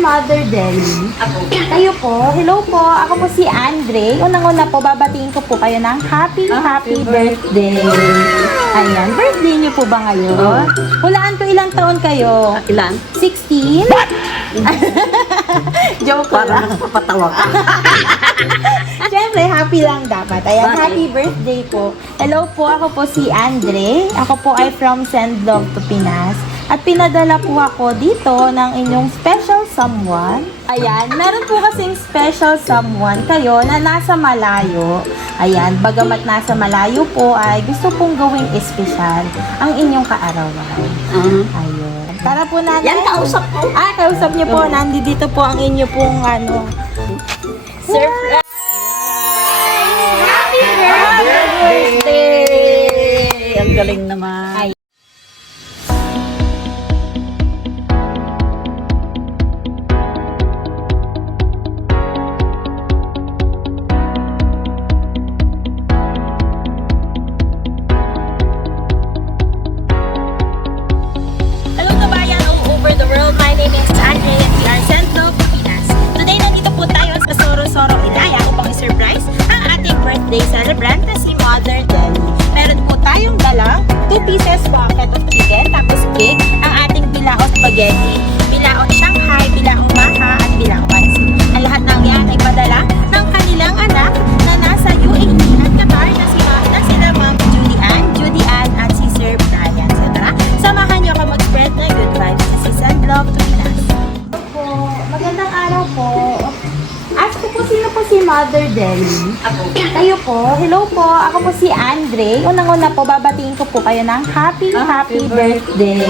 Mother Deli. Ako. Kayo po, hello po, ako po si Andre. Unang-una po, babatiin ko po kayo ng happy birthday. Ayan, birthday niyo po ba ngayon? Hulaan ko ilang taon kayo? Ilan? 16? Joke Para lang. papatawa ka. Siyempre, happy lang dapat. Ayan, Bakit? happy birthday po. Hello po, ako po si Andre. Ako po ay from Send Love to Pinas. At pinadala po ako dito ng inyong special someone. Ayan, meron po kasing special someone kayo na nasa malayo. Ayan, bagamat nasa malayo po ay gusto pong gawing espesyal ang inyong kaarawan. Ayun. Tara po natin. Yan, kausap ko. Kausap niyo po. Nandito po ang inyo pong surprise! Happy birthday! Ang galing naman. Ay. Hello kabayan all over the world. My name is Andre and we are Send Love to Pinas. Today nandito po tayo sa Soro-Soro Hidaya upang i-surprise ang ating birthday celebrant na si Mother Deli. Meron po tayong dalang 2 pieces bucket of chicken, tapos cake, ang ating bilao spaghetti, bilao Shanghai, bilao maha, at bilao pansit. Ang lahat ng yan ay padala ng kanilang anak na nasa UAE at Qatar na sila Ma'am Judy Ann at si Sir Brian. So tara, samahan niyo ako mag-spread ng good vibes sa Send Love to Pinas. Hello po. Magandang araw po. Ask ko po sino po si Mother Deli. Ako. Kayo po, hello po. Ako po si Andre. Unang-una po, babatiin ko po kayo ng happy birthday.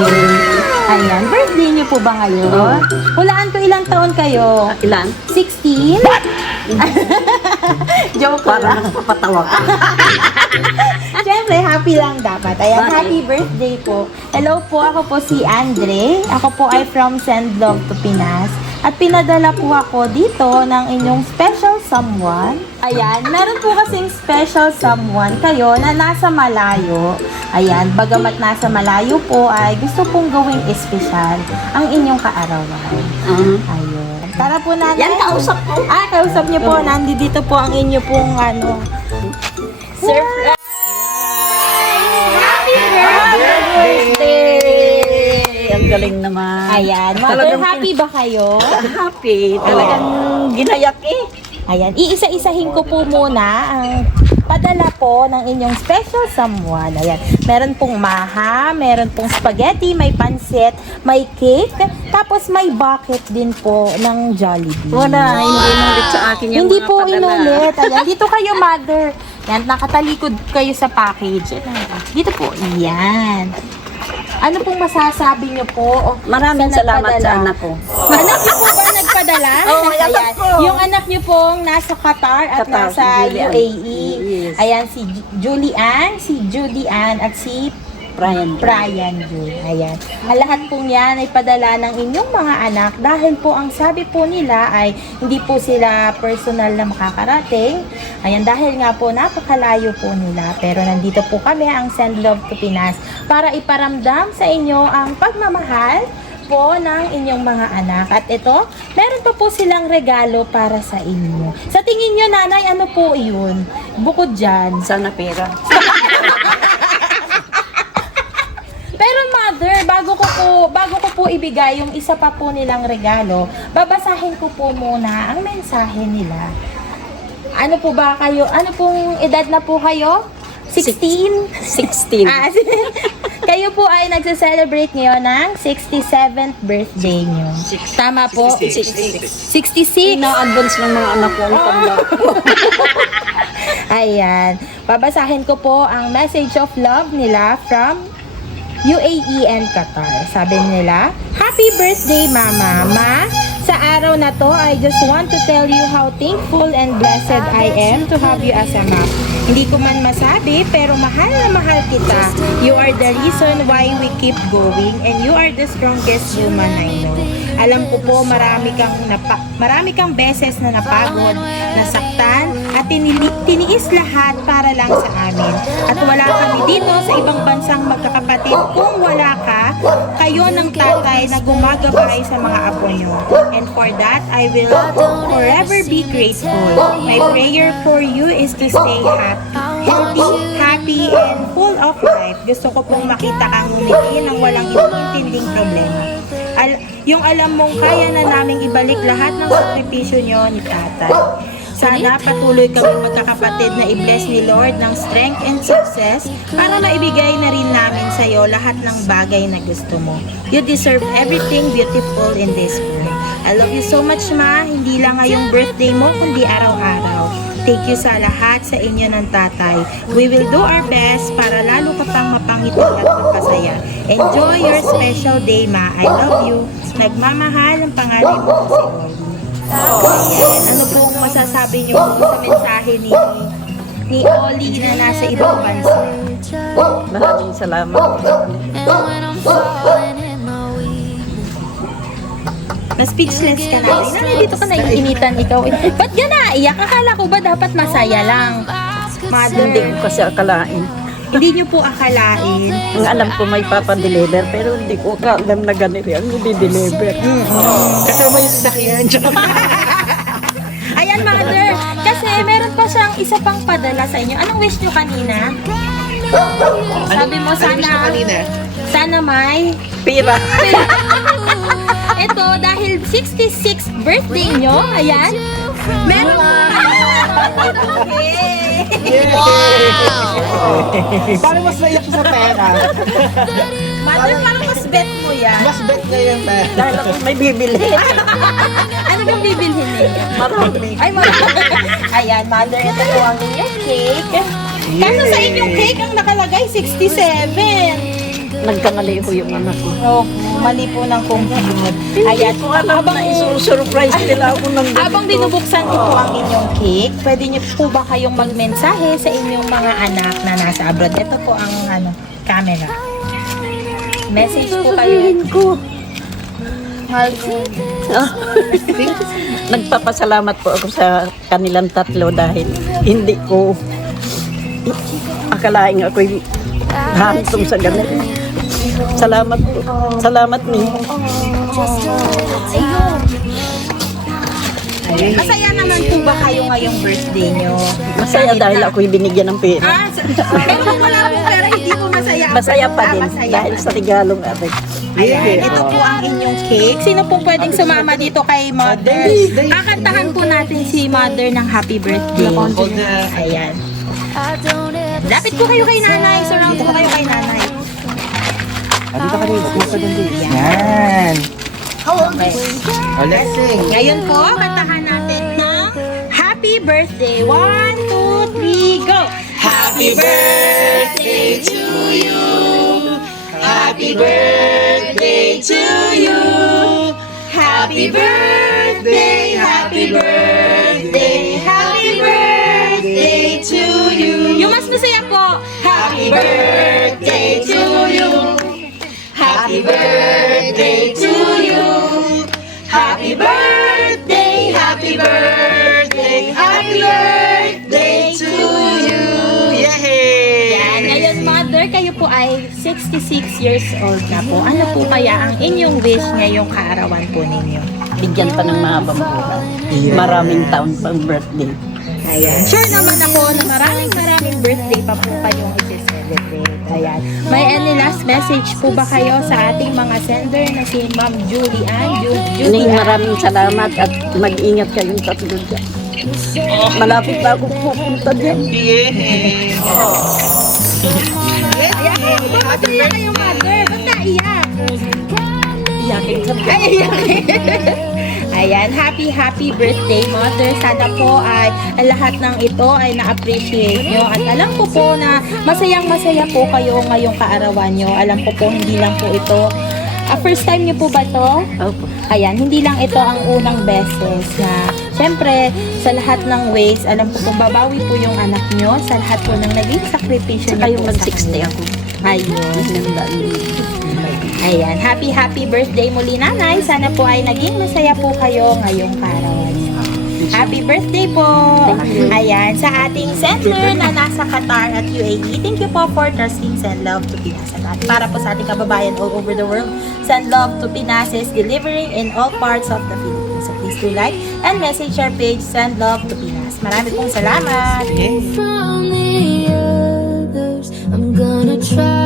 Ayan, birthday niyo po ba ngayon? Hulaan ko ilang taon kayo? Ilan? 16? Joke Para lang. papatawa ka. Siyempre, happy lang dapat. Ayan, Bakit? happy birthday po. Hello po, ako po si Andre. Ako po ay from Send Love to Pinas. At pinadala po ako dito ng inyong special someone. Ayan, meron po kasing special someone kayo na nasa malayo. Ayan, bagamat nasa malayo po ay gusto pong gawing espesyal ang inyong kaarawan. Ayun. Tara po natin. Yan, kausap ko. Kausap niyo po. Nandito po ang inyo pong surprise! Happy birthday! Ang galing naman. Ayan. Mother, Talagang happy ba kayo? Happy. Talagang ginayak eh. Ayan. Iisa-isahin ko po muna ang padala po ng inyong special someone. Ayan. Meron pong maha, meron pong spaghetti, may pansit, may cake, tapos may bucket din po ng Jollibee. Wala, hindi inulit sa akin yung Hindi mga po padala. inulit. Ayan. Dito kayo, Mother. Yan, nakatalikod kayo sa package. Dito po. Yan. Ano pong masasabi niyo po? Maraming sa salamat nagpadala? sa anak ko. Anak niyo po ba nagpadala? Oo, anak Ayan. ko. Yung anak niyo pong nasa Qatar at Qatar, nasa si Julie Ann. UAE. Yes. Ayan, si Judy Ann at si Brian June. Ayan. Ang lahat po yan ay padala ng inyong mga anak dahil po ang sabi po nila ay hindi po sila personal na makakarating. Ayan, dahil nga po napakalayo po nila. Pero nandito po kami ang Send Love to Pinas para iparamdam sa inyo ang pagmamahal po ng inyong mga anak. At ito, meron pa po silang regalo para sa inyo. Sa tingin nyo, nanay, ano po yun? Bukod dyan. Sana pera. Pero mother, bago ko po ibigay yung isa pa po nilang regalo, babasahin ko po muna ang mensahe nila. Ano po ba kayo? Ano pong edad na po kayo? 16? 16. Kayo po ay nagse-celebrate ngayon ng 67th birthday nyo. Tama po? 66. 66? Na-advance ng mga anak ko ang tanda. Ayan. Babasahin ko po ang message of love nila from UAE and Qatar. Sabi nila, Happy birthday, Mama. Ma, sa araw na to, I just want to tell you how thankful and blessed I am to have you as a mom. Hindi ko man masabi, pero mahal na mahal kita. You are the reason why we keep going and you are the strongest woman I know. Alam ko po marami kang beses na napagod, nasaktan, at tiniis lahat para lang sa amin. At wala kami dito sa ibang bansang magkakapatid kung wala ka, kayo ng tatay tatay na gumagabay sa mga apo nyo. And for that, I will forever be grateful. My prayer for you is to stay happy, and full of life. Gusto ko pong makita kang ngumiti nang walang inintinding problema. Yung alam mong kaya na naming ibalik lahat ng sakripisyo nyo ni tatay. Sana patuloy kami magkakapatid na i-bless ni Lord ng strength and success para maibigay na rin namin sa iyo lahat ng bagay na gusto mo. You deserve everything beautiful in this world. I love you so much, Ma. Hindi lang ngayong birthday mo, kundi araw-araw. Thank you sa lahat sa inyo ng tatay. We will do our best para lalo ka pang mapangiti at mapasaya. Enjoy your special day, Ma. I love you. Nagmamahal ang pangalan mo si Ollie. Ayan. Ano pong masasabi niyo po sa mensahe ni Ollie na nasa ibang bansa? Maraming salamat. Na-speechless ka na. Dito ka naiinitan ikaw. Ba't ka naiyak? Akala ko ba dapat masaya lang? Mother, Hindi ko kasi akalain. hindi niyo po akalain. Ang alam ko may papadeliver, pero hindi ko alam na ganito ang i-deliver. Kasama yung sasakyan. Ayan, Mother. Kasi meron pa siyang isa pang padala sa inyo. Anong wish niyo kanina? Sabi mo sana may Pira. ito dahil 66th birthday nyo. Ayan. Meron po Parang mas naiyak sa pera. Mother, parang mas bet mo yan. Mas bet na yung pera. Dahil ako may bibili. Ano bang bibilhin ninyo? Marami. Ay, ayan, Mother, ito po ang inyong cake. Kaso sa inyong cake ang nakalagay 67. Nagkamali ko yung anak ko. Oh, mali po ng compute. Ayan, Kung alam na isusurprise nila ako ng habang binubuksan ko po ang inyong cake, pwede niyo po ba kayong magmensahe sa inyong mga anak na nasa abroad? Ito po ang camera. Message po kayo. Mahal ko. Nagpapasalamat po ako sa kanilang tatlo dahil hindi ko akalaing ako'y hantong sa ganito. Salamat po. Salamat ni. Masaya naman po ba kayo ngayong birthday nyo? Masaya dahil ako'y binigyan ng pera. Pero wala po pera, hindi po masaya. Masaya pa din Masaya. dahil sa regalong ating. Ayan, ito po ang inyong cake. Sino po pwedeng sumama dito kay Mother? Kakantahan po natin si Mother ng happy birthday. Ayan. Lapit po kayo kay nanay. Surround po kayo kay nanay. Dito ka rin. Yan. Okay. Blessing. Ngayon po, kantahan natin ng happy birthday. 1, 2, 3, go! Happy birthday to you. Happy birthday to you. Happy birthday, happy birthday, happy birthday to you. Yung mas masaya po. Happy birthday to you. Happy birthday to you. Happy birthday, happy birthday, happy birthday to you. Yay! Yan, ngayon Mother, kayo po ay 66 years old na po. Ano po kaya ang inyong wish ngayong kaarawan po ninyo? Bigyan pa ng mahabang buhay. Maraming taon pang birthday. Ayan. Sure naman ako na maraming birthday pa po kayong isi-celebrate. Ayan. May any last message po ba kayo sa ating mga sender na si Ma'am Julie Ann? Ning maraming salamat at mag-ingat kayong tatlo dyan. Malapit na ako pupunta dyan. Ayan. Bakit iyak kayo, Mother? Ba't naiyak? Iyakin ka ba? Ay, ayan, happy birthday, Mother. Sana po ay lahat ng ito ay na-appreciate nyo. At alam ko po na masayang-masaya po kayo ngayong kaarawan nyo. Alam ko po, hindi lang po ito. First time nyo po ba to? Opo. Ayan, hindi lang ito ang unang beses na syempre, sa lahat ng ways, alam ko kung babawi po yung anak nyo sa lahat po ng naging sakripisyo Saka nyo yung po sa mag-60 kanila. ako. Ayun. Ayan, happy birthday muli nanay. Sana po ay naging masaya po kayo ngayong kaarawan. Happy birthday po! Thank you. Ayan, sa ating sender na nasa Qatar at UAE, thank you po for trusting Send Love to Pinas. At para po sa ating kababayan all over the world, Send Love to Pinas is delivering in all parts of the Philippines. So please do like and message our page, Send Love to Pinas. Marami pong salamat! Sige. From the others, I'm gonna try